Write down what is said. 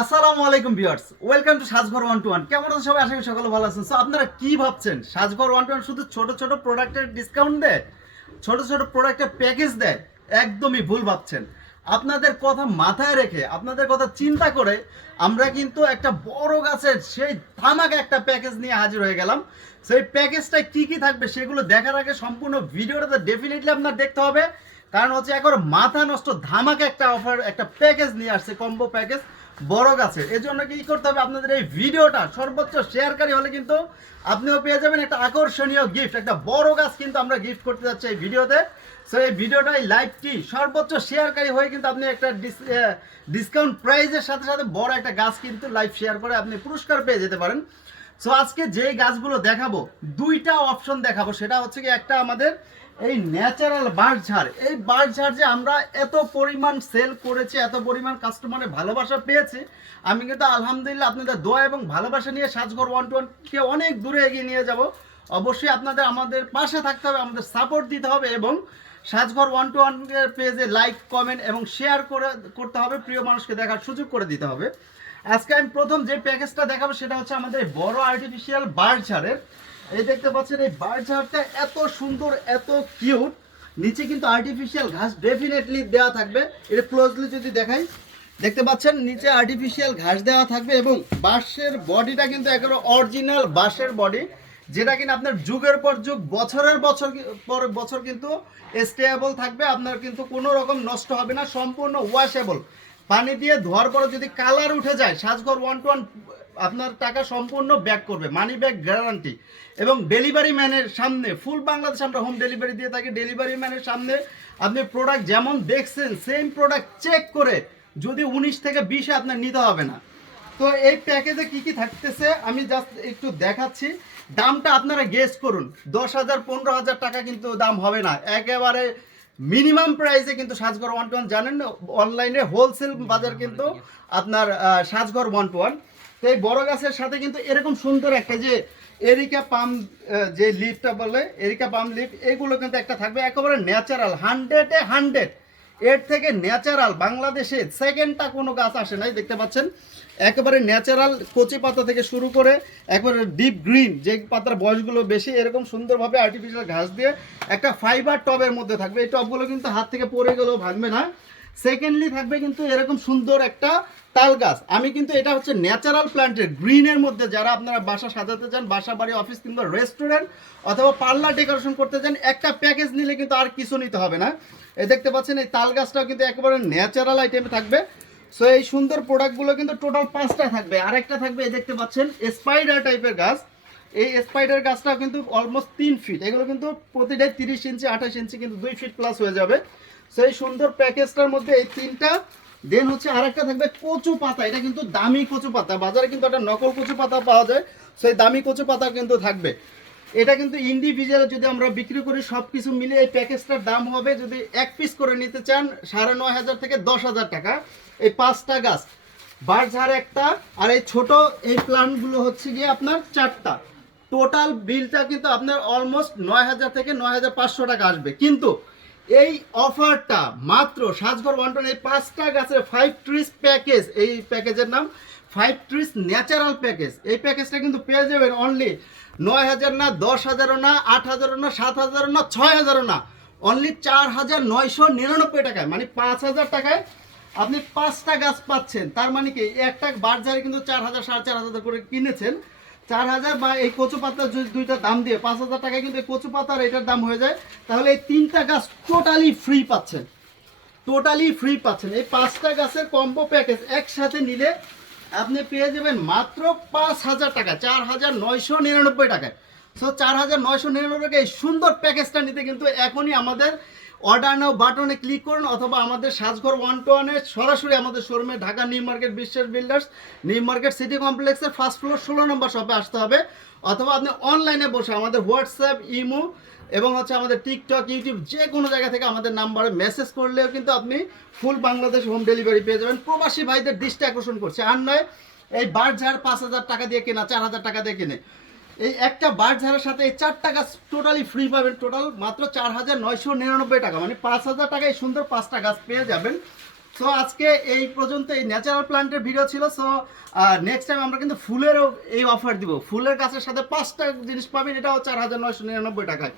আসসালামু আলাইকুম viewers, welcome to Sajghor one two one. কেমন আছেন সবাই? আশা করি সকলে ভালো আছেন। সো আপনারা কি ভাবছেন? সাজঘর ওয়ান টু ওয়ান শুধু ছোট ছোট প্রোডাক্টের ডিসকাউন্ট দেয়? ছোট ছোট প্রোডাক্টের প্যাকেজ দেয়? একদমই ভুল ভাবছেন। আপনাদের কথা মাথায় রেখে, আপনাদের কথা চিন্তা করে আমরা কিন্তু একটা বড় গাছের সেই ধামাকা একটা প্যাকেজ নিয়ে হাজির হয়ে গেলাম। সেই প্যাকেজটা কি কি থাকবে সেগুলো দেখার আগে সম্পূর্ণ ভিডিওটা ডেফিনেটলি আপনার দেখতে হবে। কারণ হচ্ছে একবার মাথা নষ্ট ধামাকা একটা অফার একটা প্যাকেজ নিয়ে আসছে কম্বো প্যাকেজ বড় গাছের। এর জন্য কি করতে হবে? আপনাদের এই ভিডিওটা সর্বোচ্চ শেয়ারকারী হলে কিন্তু আপনিও পেয়ে যাবেন একটা আকর্ষণীয় গিফট একটা বড় গাছ কিন্তু আমরা গিফট করতে যাচ্ছি এই ভিডিওতে। সো এই ভিডিওটাই লাইভটি সর্বোচ্চ শেয়ারকারী হয়ে কিন্তু আপনি একটা ডিসকাউন্ট প্রাইজের সাথে সাথে বড় একটা গাছ কিন্তু লাইভ শেয়ার করে আপনি পুরস্কার পেয়ে যেতে পারেন। সো আজকে যে গাছগুলো দেখাবো, দুইটা অপশন দেখাবো। সেটা হচ্ছে কি, একটা আমাদের এই ন্যাচারাল বাঁশঝাড় এই বাঁশঝাড় যে আমরা এত পরিমাণ সেল করেছি, এত পরিমাণ কাস্টমারের ভালোবাসা পেয়েছি, আমি কিন্তু আলহামদুলিল্লাহ আপনাদের দোয়া এবং ভালোবাসা নিয়ে সাজঘর ওয়ান টু ওয়ানকে অনেক দূরে এগিয়ে নিয়ে যাব। অবশ্যই আপনাদের আমাদের পাশে থাকতে হবে, আমাদের সাপোর্ট দিতে হবে এবং সাজঘর ওয়ান টু ওয়ানের পেজে লাইক কমেন্ট এবং শেয়ার করে, করতে হবে, প্রিয় মানুষকে দেখার সুযোগ করে দিতে হবে। আজকে আমি প্রথম যে প্যাকেজটা দেখাবো, সেটা হচ্ছে আমাদের বড় আর্টিফিশিয়াল বার্ডঝাড়ের এই দেখতে পাচ্ছেন এই বার্ডঝাড়টা এত সুন্দর, এত কিউট। নিচে কিন্তু আর্টিফিশিয়াল ঘাস ডেফিনেটলি দেওয়া থাকবে। এটা ক্লোজলি যদি দেখাই, দেখতে পাচ্ছেন নিচে আর্টিফিশিয়াল ঘাস দেওয়া থাকবে এবং বাঁশের বডিটা কিন্তু একেবারে অরিজিনাল বাঁশের বডি, যেটা কিনা আপনার যুগের পর যুগ, বছরের বছর পর বছর কিন্তু স্টেবল থাকবে, আপনার কিন্তু কোনো রকম নষ্ট হবে না, সম্পূর্ণ ওয়াশেবল পানি দিয়ে ধোয়ার পরে যদি কালার উঠে যায় সাজঘর ওয়ান টু ওয়ান আপনার টাকা সম্পূর্ণ ব্যাক করবে মানি ব্যাক গ্যারান্টি এবং ডেলিভারি ম্যানের সামনে ফুল বাংলাদেশ আমরা হোম ডেলিভারি দিয়ে থাকি ডেলিভারি ম্যানের সামনে আপনি প্রোডাক্ট যেমন দেখছেন সেম প্রোডাক্ট চেক করে যদি উনিশ থেকে বিশে আপনার নিতে হবে না। তো এই প্যাকেজে কি কি থাকতেছে, আমি জাস্ট একটু দেখাচ্ছি। দামটা আপনারা গেস করুন, দশ হাজার, পনেরো হাজার টাকা কিন্তু দাম হবে না। একেবারে মিনিমাম প্রাইসে কিন্তু সাজঘর ওয়ান টু ওয়ান জানেন অনলাইনে হোলসেল বাজার কিন্তু আপনার সাজঘর ওয়ান টু ওয়ান তো এই বড় গাছের সাথে কিন্তু এরকম সুন্দর একটা যে এরিকা পাম যে লিফটা বলে এরিকা পাম লিফ এগুলো কিন্তু একটা থাকবে একেবারে ন্যাচারাল হান্ড্রেডে হান্ড্রেড এর থেকে ন্যাচারাল বাংলাদেশে সেকেন্ডটা কোনো গাছ আসে নাই, দেখতে পাচ্ছেন? একেবারে ন্যাচারাল কচি পাতা থেকে শুরু করে একবারে ডিপ গ্রিন যে পাতার বয়সগুলো বেশি, এরকম সুন্দরভাবে আর্টিফিশিয়াল ঘাস দিয়ে একটা ফাইবার টবের মধ্যে থাকবে। এই টবগুলো কিন্তু হাত থেকে পড়ে গেলেও ভাঙবে না। সেকেন্ডলি থাকবে কিন্তু এরকম সুন্দর একটা তাল গাছ। আমি কিন্তু এটা হচ্ছে ন্যাচারাল প্ল্যান্টের গ্রিনের মধ্যে যারা আপনারা বাসা সাজাতে চান, বাসা বাড়ি অফিস কিংবা রেস্টুরেন্ট অথবা পার্লার ডেকোরেশন করতে চান, একটা প্যাকেজ নিলে কিন্তু আর কিছু নিতে হবে না। এই দেখতে পাচ্ছেন, এই তাল গাছটাও কিন্তু একেবারে ন্যাচারাল আইটেমে থাকবে। সো এই সুন্দর প্রোডাক্টগুলো কিন্তু টোটাল পাঁচটা থাকবে। আরেকটা থাকবে এই দেখতে পাচ্ছেন স্পাইডার টাইপের গাছ। এই স্পাইডার গাছটাও কিন্তু অলমোস্ট তিন ফিট এগুলো কিন্তু প্রতিটাই তিরিশ ইঞ্চি আঠাশ ইঞ্চি কিন্তু দুই ফিট প্লাস হয়ে যাবে। সেই সুন্দর প্যাকেজটার মধ্যে এই তিনটা। দেন হচ্ছে আরেকটা থাকবে কচু পাতা। এটা কিন্তু দামি কচু পাতা। বাজারে কিন্তু একটা নকল কচু পাতা পাওয়া যায়। সেই দামি কচু পাতা কিন্তু থাকবে। এটা কিন্তু ইন্ডিভিজুয়াল যদি আমরা বিক্রি করি সব কিছু মিলে এই প্যাকেজটার দাম হবে যদি এক পিস করে নিতে চান, সাড়ে নয় হাজার থেকে দশ হাজার টাকা। এই পাঁচটা গাছ বারঝাড় একটা আর এই ছোট এই প্লান্টগুলো হচ্ছে গিয়ে আপনার চারটা। টোটাল বিলটা কিন্তু আপনার অলমোস্ট নয় হাজার থেকে নয় হাজার পাঁচশো টাকা আসবে। কিন্তু এই অফারটা মাত্র সাজঘর ওয়ান্টন, এই পাঁচটা গাছের ফাইভ ট্রিস প্যাকেজ এই প্যাকেজের নাম ফাইভ ট্রিস ন্যাচারাল প্যাকেজ এই প্যাকেজটা কিন্তু পেয়ে যাবেন অনলি নয় হাজার না, দশ হাজারও না, আট হাজারও না, সাত হাজারও না, ছয় হাজারও না। অনলি চার হাজার নয়শো নিরানব্বই টাকায় মানে পাঁচ হাজার টাকায় আপনি পাঁচটা গাছ পাচ্ছেন। তার মানে কি, একটা বারজারে কিন্তু চার হাজার, সাড়ে চার হাজার করে কিনেছেন। চার হাজার বা এই কচু পাতার দুইটা দাম দিয়ে পাঁচ হাজার টাকায় কিন্তু কচু পাতার এটার দাম হয়ে যায়, তাহলে এই তিনটা গাছ টোটালি ফ্রি পাচ্ছেন। টোটালি ফ্রি পাচ্ছেন। এই পাঁচটা গাছের কম্বো প্যাকেজ একসাথে নিলে আপনি পেয়ে যাবেন মাত্র পাঁচ হাজার টাকা, চার হাজার নয়শো নিরানব্বই টাকায় সো চার হাজার নয়শো নিরানব্বই টাকা এই সুন্দর প্যাকেজটা নিতে কিন্তু এখনই আমাদের অর্ডার নাও বাটনে ক্লিক করুন অথবা আমাদের সাজঘর ওয়ান টু ওয়ানে সরাসরি আমাদের শোরুমে ঢাকা নিউ মার্কেট বিশ্বের বিল্ডার্স নিউ মার্কেট সিটি কমপ্লেক্সের ফার্স্ট ফ্লোর ষোলো নম্বর শপে আসতে হবে। অথবা আপনি অনলাইনে বসে আমাদের হোয়াটসঅ্যাপ ইমো এবং হচ্ছে আমাদের টিকটক ইউটিউব যে কোনো জায়গা থেকে আমাদের নাম্বারে মেসেজ করলেও কিন্তু আপনি ফুল বাংলাদেশ হোম ডেলিভারি পেয়ে যাবেন। প্রবাসী ভাইদের দৃষ্টি আকর্ষণ করছে। আর নয়, এই বার্ড ঝাড় পাঁচ হাজার টাকা দিয়ে কেনা, চার হাজার টাকা দিয়ে কেনে। এই একটা ঝাড়ের সাথে এই চারটা গাছ টোটালি ফ্রি পাবেন। টোটাল মাত্র চার হাজার নয়শো নিরানব্বই টাকা। মানে পাঁচ হাজার টাকায় সুন্দর পাঁচটা গাছ পেয়ে যাবেন। সো আজকে এই পর্যন্ত এই ন্যাচারাল প্লান্টের ভিডিও ছিল। সো নেক্সট টাইম আমরা কিন্তু ফুলেরও এই অফার দিব। ফুলের গাছের সাথে পাঁচটা জিনিস পাবেন। এটাও চার হাজার নয়শো নিরানব্বই টাকায়।